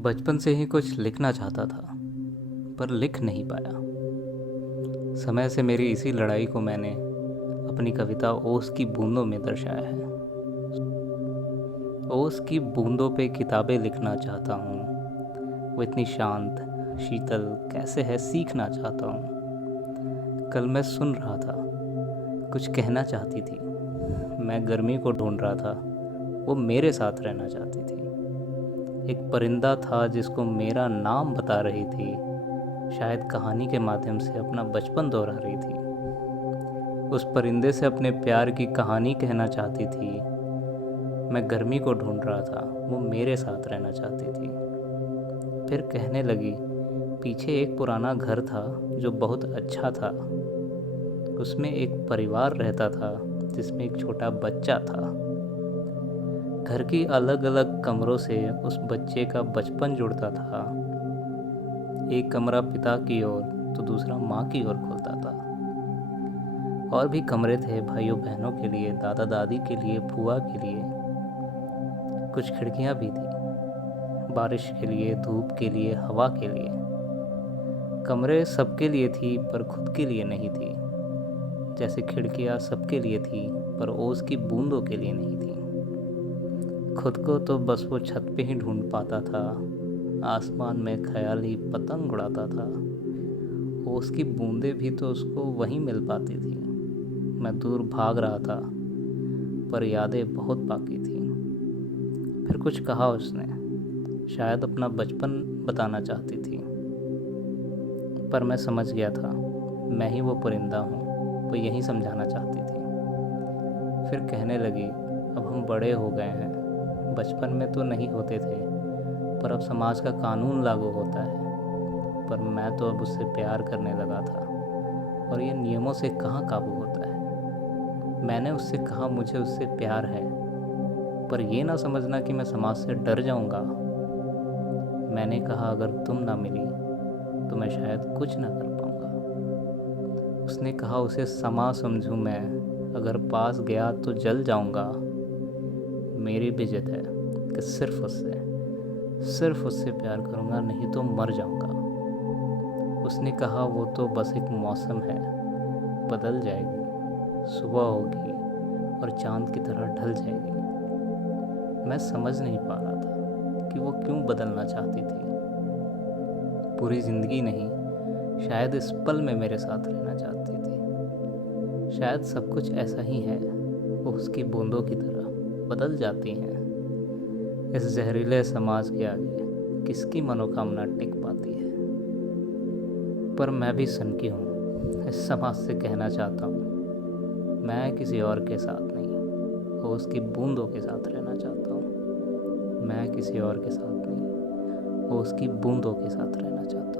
बचपन से ही कुछ लिखना चाहता था, पर लिख नहीं पाया। समय से मेरी इसी लड़ाई को मैंने अपनी कविता ओस की बूंदों में दर्शाया है। ओस की बूंदों पे किताबें लिखना चाहता हूँ। वो इतनी शांत, शीतल कैसे है सीखना चाहता हूँ। कल मैं सुन रहा था, कुछ कहना चाहती थी। मैं गर्मी को ढूंढ रहा था, वो मेरे साथ रहना चाहती थी। एक परिंदा था जिसको मेरा नाम बता रही थी, शायद कहानी के माध्यम से अपना बचपन दोहरा रही थी। उस परिंदे से अपने प्यार की कहानी कहना चाहती थी। मैं गर्मी को ढूंढ रहा था, वो मेरे साथ रहना चाहती थी। फिर कहने लगी, पीछे एक पुराना घर था जो बहुत अच्छा था। उसमें एक परिवार रहता था जिसमें एक छोटा बच्चा था। घर की अलग अलग कमरों से उस बच्चे का बचपन जुड़ता था। एक कमरा पिता की ओर तो दूसरा माँ की ओर खुलता था। और भी कमरे थे भाइयों बहनों के लिए, दादा दादी के लिए, फूआ के लिए। कुछ खिड़कियाँ भी थी, बारिश के लिए, धूप के लिए, हवा के लिए। कमरे सबके लिए थी पर खुद के लिए नहीं थी। जैसे खिड़कियाँ सबके लिए थी पर ओस की बूंदों के लिए नहीं थी। खुद को तो बस वो छत पे ही ढूंढ पाता था। आसमान में ख्याली पतंग उड़ाता था। ओस की बूंदें भी तो उसको वहीं मिल पाती थी। मैं दूर भाग रहा था, पर यादें बहुत बाकी थी। फिर कुछ कहा उसने, शायद अपना बचपन बताना चाहती थी। पर मैं समझ गया था, मैं ही वो परिंदा हूँ, वो यही समझाना चाहती थी। फिर कहने लगी, अब हम बड़े हो गए हैं। बचपन में तो नहीं होते थे, पर अब समाज का कानून लागू होता है। पर मैं तो अब उससे प्यार करने लगा था, और ये नियमों से कहाँ काबू होता है। मैंने उससे कहा मुझे उससे प्यार है, पर ये ना समझना कि मैं समाज से डर जाऊंगा। मैंने कहा अगर तुम ना मिली तो मैं शायद कुछ ना कर पाऊंगा। उसने कहा उसे समा समझूं मैं, अगर पास गया तो जल जाऊंगा। मेरी भी जिद है कि सिर्फ उससे प्यार करूंगा, नहीं तो मर जाऊंगा। उसने कहा वो तो बस एक मौसम है, बदल जाएगी, सुबह होगी और चांद की तरह ढल जाएगी। मैं समझ नहीं पा रहा था कि वो क्यों बदलना चाहती थी। पूरी ज़िंदगी नहीं, शायद इस पल में मेरे साथ रहना चाहती थी। शायद सब कुछ ऐसा ही है, वो उसकी बूंदों की तरह बदल जाती हैं। इस जहरीले समाज के आगे किसकी मनोकामना टिक पाती है। पर मैं भी सनकी हूँ, इस समाज से कहना चाहता हूँ, मैं किसी और के साथ नहीं, वो उसकी बूंदों के साथ रहना चाहता हूँ। मैं किसी और के साथ नहीं, वो उसकी बूंदों के साथ रहना चाहता हूँ।